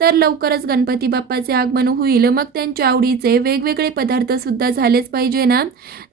तर लवकरच गणपती बाप्पाचे आगमन होईल, मग त्यांच्या आवडीचे वेगवेगळे पदार्थ सुद्धा झालेच पाहिजे ना।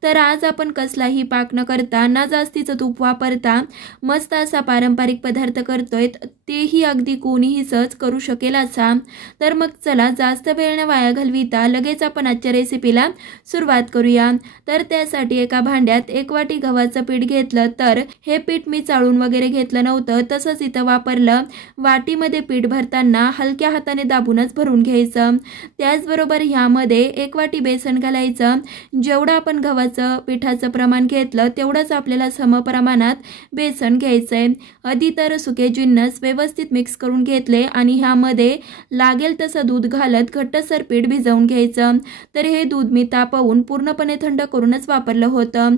तर आज आपण कसलाही पाक न करता, ना जास्तीचं तूप वापरता मस्त असा पारंपरिक पदार्थ करतोय, तेही अगदी कोणीही सहज करू शकेल असा। तर मग चला जास्त वेळ न वाया घालविता लगेच आपण आजच्या रेसिपीला सुरुवात करूया। तर त्यासाठी एका भांड्यात 1 वाटी गव्हाचं पीठ घेतलं, तर हे पीठ मी चाळून वगैरे घेतलं नव्हतं, तसंच इथं वापरलं। वाटीमध्ये पीठ भरताना हलक्या हाताने दाबूनच भरून घ्यायचं। त्याचबरोबर ह्यामध्ये 1 वाटी बेसन घालायचं। जेवढं आपण गव्हाचं पिठाचं प्रमाण घेतलं तेवढंच आपल्याला समप्रमाणात बेसन घ्यायचंय। आधी तर सुके जिन्नस व्यवस्थित मिक्स करून घेतले आणि ह्यामध्ये लागेल तसं दूध घालत घट्टसर पीठ भिजवून घ्यायचं। तर हे दूध मी तापवून पूर्णपणे थंड करूनच वापरलं होतं।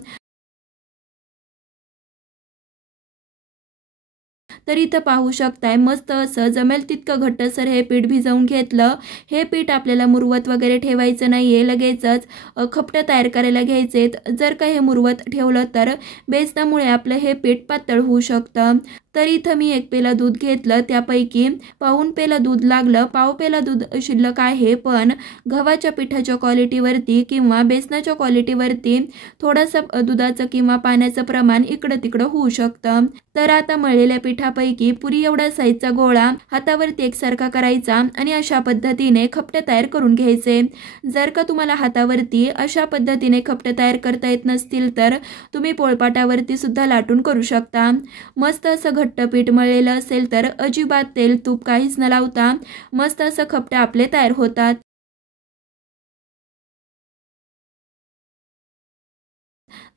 तर इथं पाहू शकताय मस्त असं जमेल तितकं घट्टसर हे पीठ भिजवून घेतलं। हे पीठ आपल्याला मुरवत वगैरे ठेवायचं नाहीये, लगेचच खपटं तयार करायला घ्यायचेत। जर का हे मुरवत ठेवलं तर बेसनामुळे आपलं हे पीठ पातळ होऊ शकतं। तर इथं मी 1 पेला दूध घेतलं, त्यापैकी पाऊण पेला दूध लागलं, पाव पेला दूध शिल्लक आहे, पण गव्हाच्या पिठाच्या क्वालिटीवरती किंवा बेसनाच्या क्वालिटीवरती थोडंसं दुधाचं किंवा पाण्याचं प्रमाण इकडं तिकडं होऊ शकतं। तर आता मळलेल्या पिठापैकी पुरी एवढा साईजचा गोळा हातावरती एकसारखा करायचा आणि अशा पद्धतीने खपटे तयार करून घ्यायचे। जर का तुम्हाला हातावरती अशा पद्धतीने खपटे तयार करता येत नसतील तर तुम्ही पोळपाटावरती सुद्धा लाटून करू शकता। मस्त असं घट्ट पीठ मळलेलं असेल तर अजिबात तेल तूप काहीच न लावता मस्त असं खपटे आपले तयार होतात।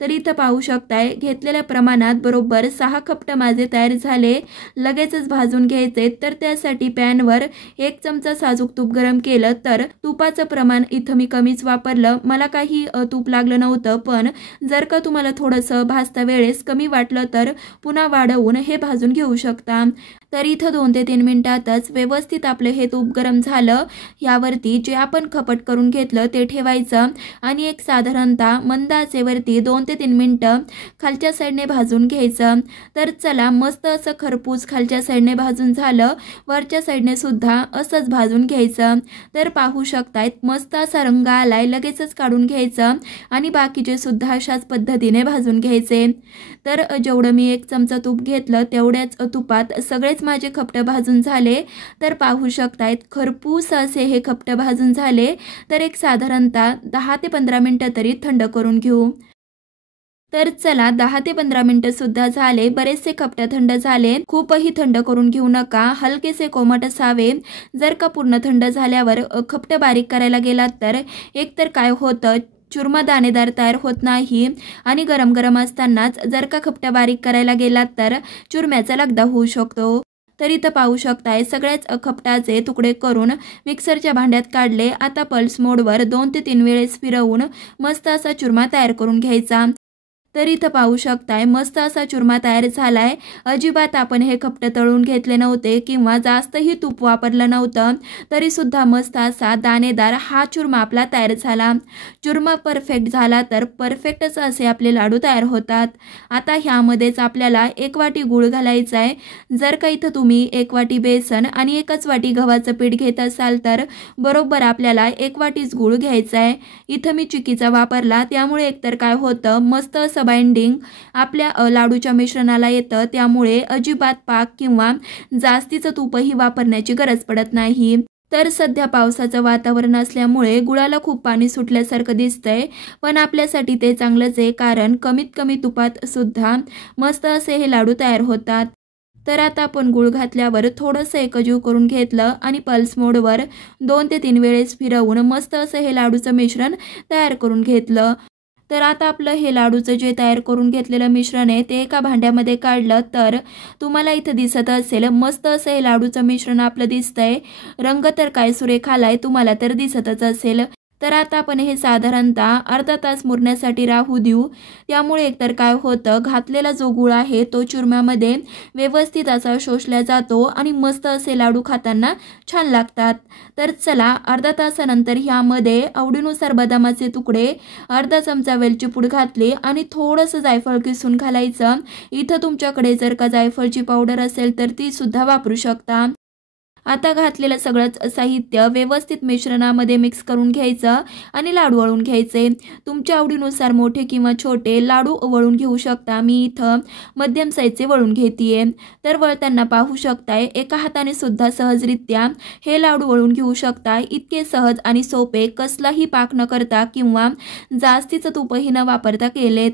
तर इथं पाहू शकताय घेतलेल्या प्रमाणात बरोबर 6 खपटे माझे तयार झाले। लगेचच भाजून घ्यायचे, तर त्यासाठी पॅनवर 1 चमचा साजूक तूप गरम केलं। तर तुपाचं प्रमाण इथं मी कमीच वापरलं, मला काही तूप लागलं नव्हतं, पण जर का तुम्हाला थोडंसं भाजता वेळेस कमी वाटलं तर पुन्हा वाढवून हे भाजून घेऊ शकता। तर इथं 2 ते 3 मिनिटातच व्यवस्थित आपलं हे तूप गरम झालं। यावरती जे आपण खपट करून घेतलं ते ठेवायचं आणि एक साधारणतः मंद आचेवरती 2 ते 3 मिनिटं खालच्या साईडने भाजून घ्यायचं। तर चला मस्त असं खरपूस खालच्या साईडने भाजून झालं, वरच्या साईडने सुद्धा असंच भाजून घ्यायचं। तर पाहू शकतायत मस्त असा रंग आलाय, लगेचच काढून घ्यायचं आणि बाकीचे सुद्धा अशाच पद्धतीने भाजून घ्यायचे। तर जेवढं मी 1 चमचा तूप घेतलं तेवढ्याच तुपात सगळेच माझे खपटे भाजून झाले। तर पाहू शकतायत खरपूस असे हे खपटे भाजून झाले। तर एक साधारणतः 10 ते 15 मिनिटं तरी थंड करून घेऊ। तर चला 10 ते 15 मिनिटं सुद्धा झाले, बरेचसे खपटे थंड झाले। खूपही थंड करून घेऊ नका, हलकेसे कोमट असावे। जर का पूर्ण थंड झाल्यावर खपटे बारीक करायला गेलात तर एकतर काय होतं, चुरमा दाणेदार तयार होत नाही आणि गरम गरम असतानाच जर का खपट्या बारीक करायला गेलात तर चुरम्याचा लगदा होऊ शकतो। तर इथं पाहू शकताय सगळ्याच खपटाचे तुकडे करून मिक्सरच्या भांड्यात काढले। आता पल्स मोडवर 2 ते 3 वेळेस फिरवून मस्त असा चुरमा तयार करून घ्यायचा। तर इथं पाहू शकताय मस्त असा चुरमा तयार झालाय। अजिबात आपण हे खपटे तळून घेतले नव्हते किंवा जास्तही तूप वापरलं नव्हतं, तरी सुद्धा मस्त असा दाणेदार हा चुरमा आपला तयार झाला। चुरमा परफेक्ट झाला तर परफेक्टच असे आपले लाडू तयार होतात। आता ह्यामध्येच आपल्याला 1 वाटी गूळ घालायचा आहे। जर का इथं तुम्ही 1 वाटी बेसन आणि 1च वाटी गव्हाचं पीठ घेत असाल तर बरोबर आपल्याला 1 वाटीच गूळ घ्यायचा आहे। इथं मी चिक्कीचा वापरला, त्यामुळे एकतर काय होतं मस्त असं बाइंडिंग आपल्या लाडूच्या मिश्रणाला येतं, त्यामुळे अजिबात पाक किंवा जास्तीचं तूपही वापरण्याची गरज पडत नाही। तर सध्या पावसाचं वातावरण असल्यामुळे गुळाला खूप पाणी सुटल्यासारखं दिसतंय, पण आपल्यासाठी ते चांगलंच आहे, कारण कमीत कमी तुपात सुद्धा मस्त असे हे लाडू तयार होतात। तर आता आपण गूळ घातल्यावर थोडंसं एकजीव करून घेतलं आणि पल्स मोडवर 2 ते 3 वेळेस फिरवून मस्त असं हे लाडूचं मिश्रण तयार करून घेतलं। तर आता आपलं हे लाडूचं जे तयार करून घेतलेलं मिश्रण आहे ते एका भांड्यामध्ये काढलं, तर तुम्हाला इथं दिसत असेल मस्त असं हे लाडूचं मिश्रण आपलं दिसतंय। रंग तर काय सुरेख आलाय, तुम्हाला तर दिसतच असेल। तर आता आपण हे साधारणतः अर्धा तास मुरण्यासाठी राहू देऊ। त्यामुळे एकतर काय होतं, घातलेला जो गूळ आहे तो चुरम्यामध्ये व्यवस्थित असा शोषला जातो आणि मस्त असे लाडू खाताना छान लागतात। तर चला अर्धा तासानंतर ह्यामध्ये आवडीनुसार बदामाचे तुकडे, अर्धा चमचा वेलची पूड घातली आणि थोडंसं जायफळ किसून घालायचं। इथं तुमच्याकडे जर का जायफळची पावडर असेल तर ती सुद्धा वापरू शकता। आता घातलेलं सगळंच साहित्य व्यवस्थित मिश्रणामध्ये मिक्स करून घ्यायचं आणि लाडू वळून घ्यायचे। तुमच्या आवडीनुसार मोठे किंवा छोटे लाडू वळून घेऊ शकता। मी इथं मध्यम साईजचे वळून घेतेय। तर वळताना पाहू शकताय एका हाताने सुद्धा सहजरित्या हे लाडू वळून घेऊ शकता। इतके सहज आणि सोपे, कसलाही पाक न करता किंवा जास्तीचं तूपही न वापरता केलेत।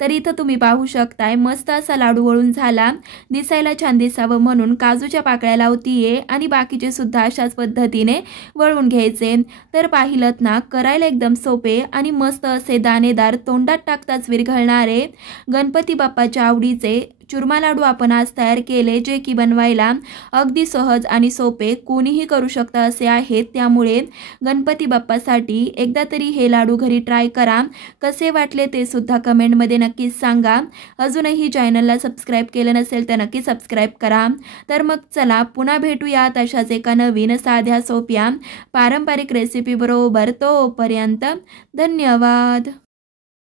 तर इथं तुम्ही पाहू शकताय मस्त असा लाडू वळून झाला। दिसायला छान दिसावं म्हणून काजूच्या पाकळ्या लावतीये आणि बाकीचे सुद्धा अशाच पद्धतीने वळून घ्यायचे। तर पाहिलत ना, करायला एकदम सोपे आणि मस्त असे दाणेदार, तोंडात टाकताच विरघळणारे गणपती बाप्पाच्या आवडीचे चुरमा लाडू आपण आज तयार केले, जे की बनवायला अगदी सहज आणि सोपे, कोणीही करू शकता असे आहेत। त्यामुळे गणपती बाप्पासाठी एकदा तरी हे लाडू घरी ट्राय करा। कसे वाटले ते सुद्धा कमेंटमध्ये नक्कीच सांगा। अजूनही चॅनलला सबस्क्राईब केलं नसेल तर नक्की सबस्क्राईब करा। तर मग चला पुन्हा भेटूयात अशाच एका नवीन साध्या सोप्या पारंपरिक रेसिपी बरोबर। तोपर्यंत धन्यवाद।